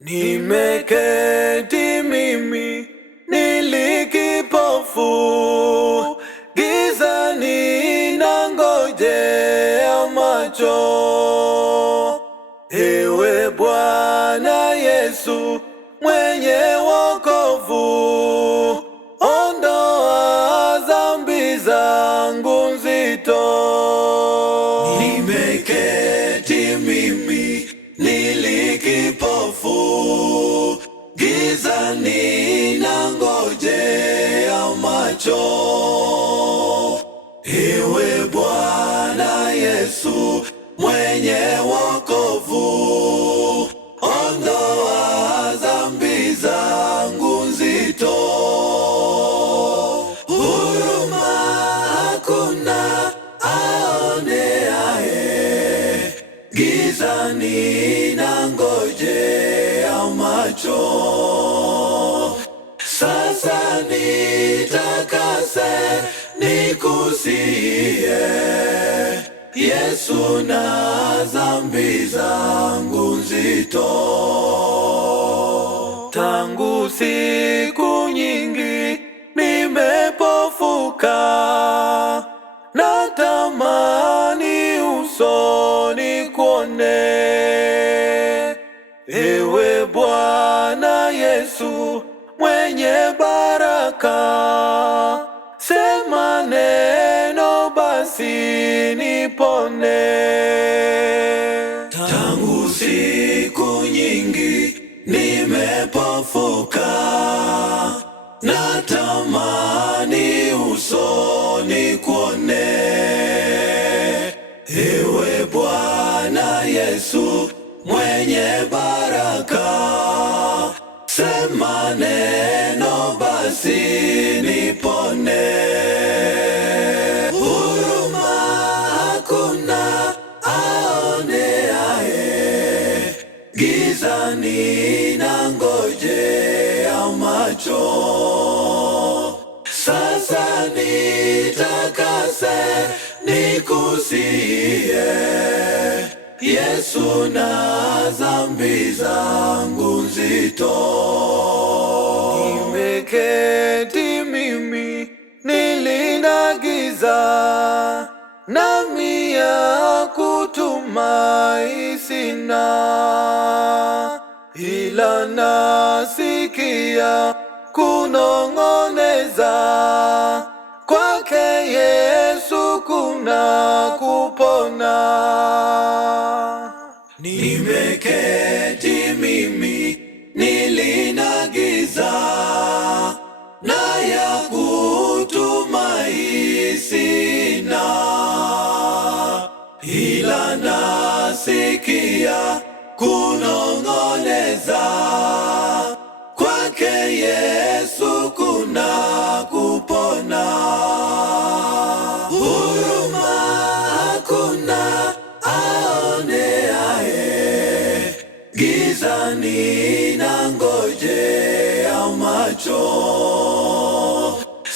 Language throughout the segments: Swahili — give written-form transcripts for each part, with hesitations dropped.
Nimeketi mimi nilikipofu, gizani nangojea macho. Ewe Bwana Yesu mwenye wokovu, ondoa dhambi zangu nzito. Nimeketi mimi nilikipofu, gizani nangojea macho. Ewe Bwana Yesu mwenye wokovu, ondoa dhambi zangu nzito. Huruma hakuna aoneaye, gizani nangojea macho. Sasa nitakase nikusiye, Yesu, na dhambi zangu nzito. Tangu siku nyingi nimepofuka, natamani usoni kuone. Ewe Bwana Yesu mwenye baraka, sema neno basi nipone. Tangu siku nyingi nimepofuka, natamani usoni kuone. Ewe Bwana Yesu mwenye baraka, sema neno basi nipone. Huruma hakuna aoneaye, gizani nangojea macho. Sasa nitakase nikusiye, Yesu, na dhambi zangu nzito. Nimeketi mimi nilinagiza, nami ya kutumai sina, ila nasikia kunong'oneza, kwake Yesu kuna kupona. Nimeketi mimi nilinagiza, na ya kutumai sina, ila nasikia kunong'oneza, kwake Yesu kuna kupona. Huruma hakuna aoneaye, gizani nangojea macho.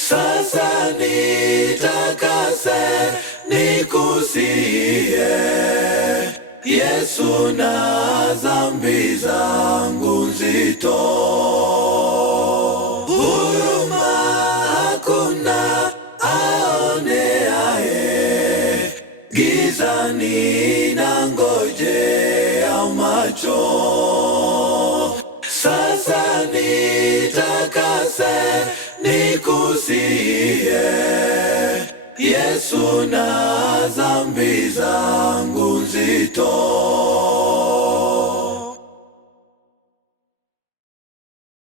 Sasa nitakase nikusiye, Yesu, na dhambi zangu nzito. Huruma hakuna aoneaye, gizani nangojea macho. Sasa nitakase nikusiye, Yesu, na dhambi zangu nzito.